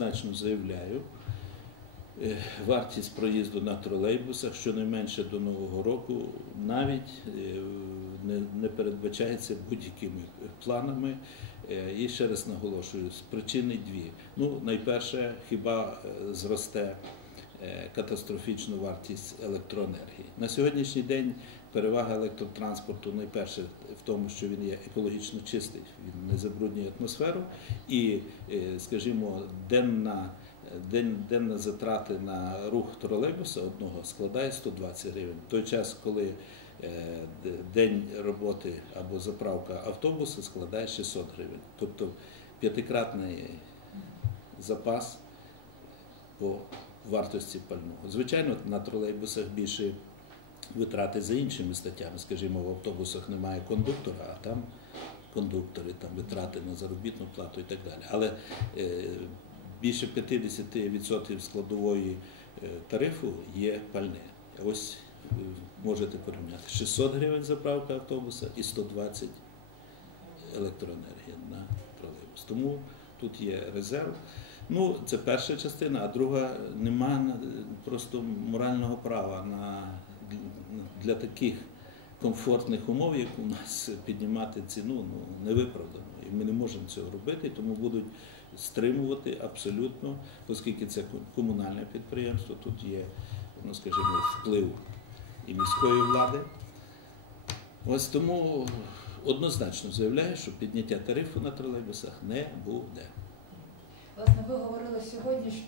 однозначно заявляю. е, Вартість проїзду на тролейбусах щонайменше до Нового року навіть е, не, передбачається будь-якими планами. Е, І ще раз наголошую, з причини дві. Ну, найперше, хіба зросте катастрофічну вартість електроенергії. На сьогоднішній день перевага електротранспорту найперше в тому, що він є екологічно чистий, він не забруднює атмосферу, і, е, скажімо, денна. День, денна затрати на рух тролейбуса одного складає 120 гривень. В той час, коли е, день роботи або заправка автобуса складає 600 гривень. Тобто п'ятикратний запас по вартості пального. Звичайно, на тролейбусах більше витрати за іншими статтями. Скажімо, в автобусах немає кондуктора, а там кондуктори, там витрати на заробітну плату і так далі. Але е, більше 50% складової е, тарифу є пальне. Ось е, можете порівняти 600 гривень заправка автобуса і 120 електроенергія на тролейбус. Тому тут є резерв. Ну, це перша частина, а друга нема е, просто морального права на, для таких комфортних умов, як у нас піднімати ціну, ну невиправдано. І ми не можемо цього робити, тому будуть стримувати абсолютно, оскільки це комунальне підприємство, тут є, ну скажімо, вплив і міської влади. Ось тому однозначно заявляю, що підняття тарифу на тролейбусах не буде. Власне, ви говорили сьогодні, що